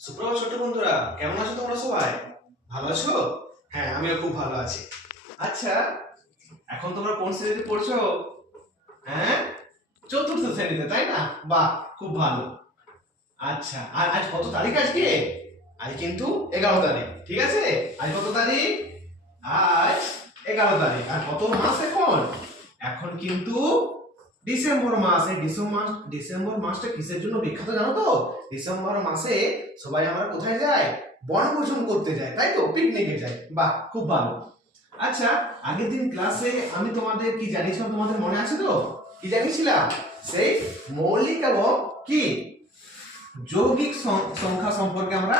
সুপ্রভাত ছোট বন্ধুরা, কেমন আছো তোমরা সবাই? ভালো আছো? হ্যাঁ আমিও খুব ভালো আছি। আচ্ছা এখন তোমরা কোন শ্রেণীতে পড়ছো? হ্যাঁ? চতুর্থ শ্রেণীতে, তাই না? বাহ, খুব ভালো। আচ্ছা আর আজ কত তারিখ আজকে? আজ কিন্তু এগারো তারিখ, ঠিক আছে? আজ কত তারিখ? আজ এগারো তারিখ, আর কত মাস এখন? এখন কিন্তু ডিসেম্বর মাস ডিসেম্বর মাস ডিসেম্বর মাসটা কিসের জন্য বিখ্যাত জানো তো? ডিসেম্বর মাসে সবাই আমরা কোথায় যাই? বনভোজন করতে যাই, তাই তো? পিকনিকে যাই। বাহ, খুব ভালো। আচ্ছা আগের দিন ক্লাসে আমি তোমাদের কি জানিয়েছিলাম? তোমাদের মনে আছে তো? কি জানিয়েছিলাম? সেই মৌলিক এবং কি? যৌগিক সংখ্যা সম্পর্কে আমরা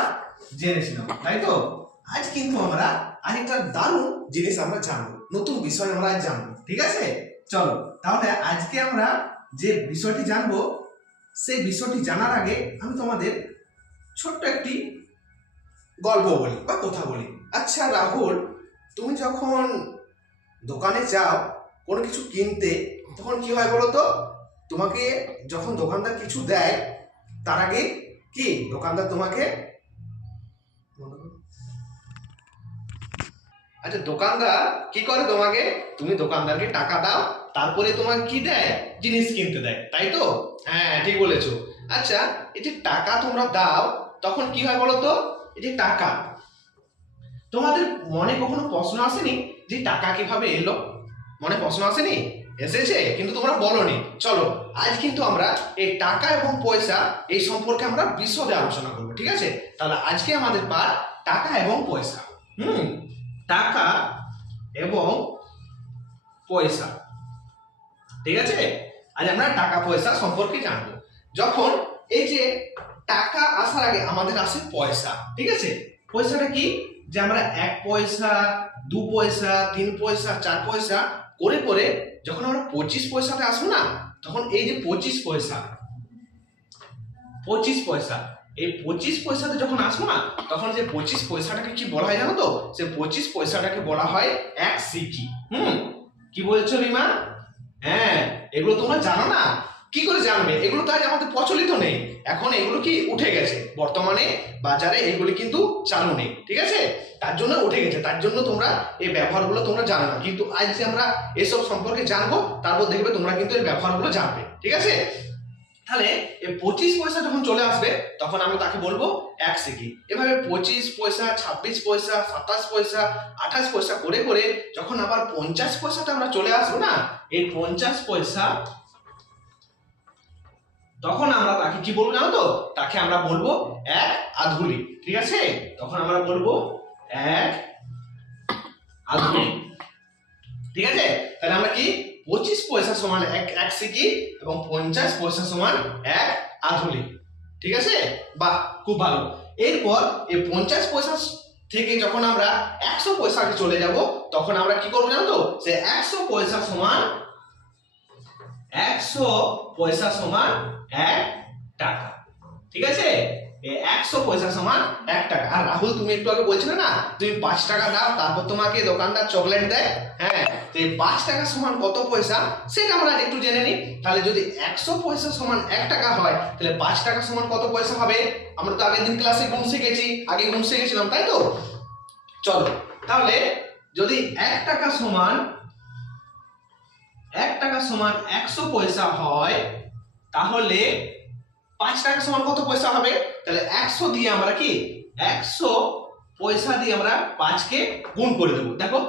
জেনেছিলাম, তাই তো? আজ কিন্তু আমরা আরেকটা দারুণ জিনিস আমরা জানব। নতুন বিষয় আমরা আজ জানব, ঠিক আছে? চলো, তাহলে আজকে আমরা যে বিষয়টি জানব, সেই বিষয়টি জানার আগে আমি তোমাদের ছোট্ট একটি গল্প বলি বা কথা বলি। আচ্ছা রাহুল, তুমি যখন দোকানে যাও, কোনো কিছু কিনতে, তখন কি হয় বলো তো? তোমাকে যখন দোকানদার কিছু দেয়, তার আগে কি? দোকানদার তোমাকে আচ্ছা দোকানদার কি করে তোমাকে? তুমি দোকানদারকে টাকা দাও, তারপরে তোমাকে কি দেয়? জিনিস কিনতে দেয়, তাই তো? হ্যাঁ ঠিক বলেছ। আচ্ছা এই যে টাকা তোমরা দাও, তখন কি হয় বলো তো? এই যে টাকা। তোমাদের মনে কখনো প্রশ্ন আসেনি যে টাকা কীভাবে এলো? মনে প্রশ্ন আসেনি? এসেছে, কিন্তু তোমরা বলনি। চলো, আজ কিন্তু আমরা এই টাকা এবং পয়সা এই সম্পর্কে আমরা বিশদে আলোচনা করব, ঠিক আছে? তাহলে আজকে আমাদের পাঠ টাকা এবং পয়সা। হুম? টাকা এবং পয়সা। ঠিক আছে? আজ আমরা টাকা, পয়সা সম্পর্কে জানব। যখন এই যে টাকা আসার আগে আমাদের আসে পয়সা, ঠিক আছে? পয়সাটা কি? যে আমরা এক পয়সা, দু পয়সা, তিন পয়সা, চার পয়সা করে করে যখন আমরা পঁচিশ পয়সাতে আসব না, তখন এই যে পঁচিশ পয়সা পঁচিশ পয়সা এই পঁচিশ পয়সাতে যখন আসব না, তখন যে পঁচিশ পয়সাটাকে কি বলা হয় জানো তো? সে পঁচিশ পয়সাটাকে বলা হয় এক সিকি হুম? কি বলছো রিমা? হ্যাঁ এগুলো তোমরা জানো না? কি করে জানবে? এগুলো তো আজ আমাদের প্রচলিত নেই। এখন এগুলো কি উঠে গেছে? বর্তমানে বাজারে এগুলি কিন্তু চালু নেই, ঠিক আছে? তার জন্য উঠে গেছে। তার জন্য তোমরা এই ব্যবহারগুলো তোমরা জানো না। কিন্তু আজ যে আমরা এসব সম্পর্কে জানব তারপর দেখবে তোমরা কিন্তু এই ব্যবহারগুলো জানবে, ঠিক আছে? তাহলে এই পঁচিশ পয়সা যখন চলে আসবে, তখন আমরা তাকে বলব এক সিকি এভাবে পঁচিশ পয়সা, ছাব্বিশ পয়সা, সাতাশ পয়সা, আঠাশ পয়সা করে করে যখন আবার পঞ্চাশ পয়সাটা আমরা চলে আসব না, এই পঞ্চাশ পয়সা তখন আমরা তাকে কি বলব জানো তো? তাকে আমরা বলব এক আধুলি। ঠিক আছে? তখন আমরা বলব এক আধুলি। ঠিক আছে? তাহলে আমরা কি পঁচিশ পয়সা সমান এক এক সিকি এবং পঞ্চাশ পয়সা সমান এক আধুলি ঠিক আছে? বা খুব ভালো। এরপর এই পঞ্চাশ পয়সা থেকে যখন আমরা একশো পয়সা চলে যাব, তখন আমরা কি করব জানো তো? সে একশো পয়সা সমান, একশো পয়সা সমান এক একশো পয়সা সমান এক টাকা। আর রাহুল, তুমি একটু আগে বলছিলে না, তুমি পাঁচ টাকা দাও, তারপর তোমাকে দোকানদার চকলেট দেয় হ্যাঁ? তো এই পাঁচ টাকা সমান কত পয়সা? সেটা আমরা একটু জেনে নিই। তাহলে যদি একশো পয়সা সমান এক টাকা হয়, তাহলে পাঁচ টাকা সমান কত পয়সা হবে? আমরা তো আগের দিন ক্লাসে গুণ শিখেছি আগে গুণ শিখেছিলাম, তাই তো? চলো, তাহলে যদি এক টাকা সমান, এক টাকা সমান একশো পয়সা হয়, তাহলে পাঁচ টাকা সমান কত পয়সা হবে? তাহলে একশো দিয়ে আমরা কি? একশো পয়সা দিয়ে আমরা পাঁচকে গুণ করে দেবো। দেখো,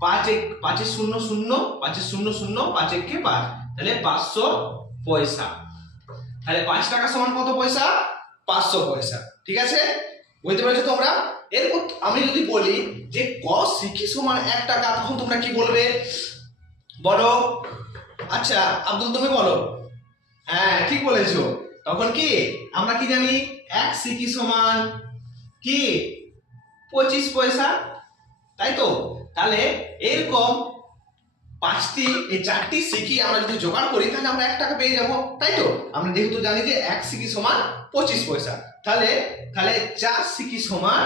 পাঁচ এক পাঁচের শূন্য শূন্য পাঁচের শূন্য শূন্য, পাঁচ এককে পাঁচ। তাহলে পাঁচশো পয়সা। তাহলে পাঁচ টাকা সমান কত পয়সা? পাঁচশো পয়সা। ঠিক আছে? বুঝতে পেরেছ তোমরা? এরপর আমি যদি বলি যে ক সিকি সমান এক টাকা, তখন তোমরা কি বলবে? বলো। আচ্ছা আব্দুল তুমি বলো। হ্যাঁ ঠিক বলেছ। তখন কি? আমরা কি জানি? এক সিকি সমান কি? পঁচিশ পয়সা। তাই তো? তাহলে এরকম পাঁচটি, এই চারটি সিকি আমরা যদি জোগাড় করি, তাহলে আমরা এক টাকা পেয়ে যাব। তাই তো? আমরা যেহেতু জানি যে এক সিকি সমান পঁচিশ পয়সা। তাহলে তাহলে চার সিকি সমান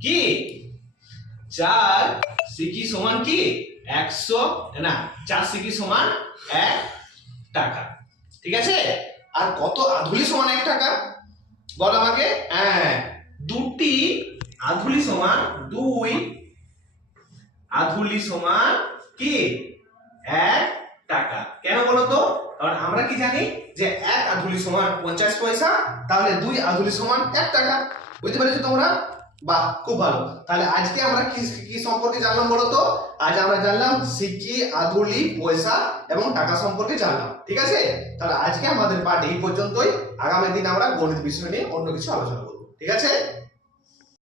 কি? চার সিকি সমান কি? একশো, না, চার সিকি সমান এক টাকা। ঠিক আছে? আর কত আধুলি সমান এক টাকা? বল আমাকে। হ্যাঁ দুটি আধুলি সমান দুই, আধুলি সমান কি? এক টাকা। কেন বলো তো? কারণ আমরা কি জানি যে এক আধুলি সমান পঞ্চাশ পয়সা, তাহলে দুই আধুলি সমান এক টাকা। বুঝতে পেরেছ তোমরা? বাহ, খুব ভালো। তাহলে আজকে আমরা কি কি সম্পর্কে জানলাম বলো তো? আজ আমরা জানলাম সিকি আধুলি পয়সা এবং টাকা সম্পর্কে জানলাম, ঠিক আছে? তাহলে আজকে আমাদের পার্ট এই পর্যন্তই। আগামী দিন আমরা গণিত বিষয় নিয়ে অন্য কিছু আলোচনা করব, ঠিক আছে?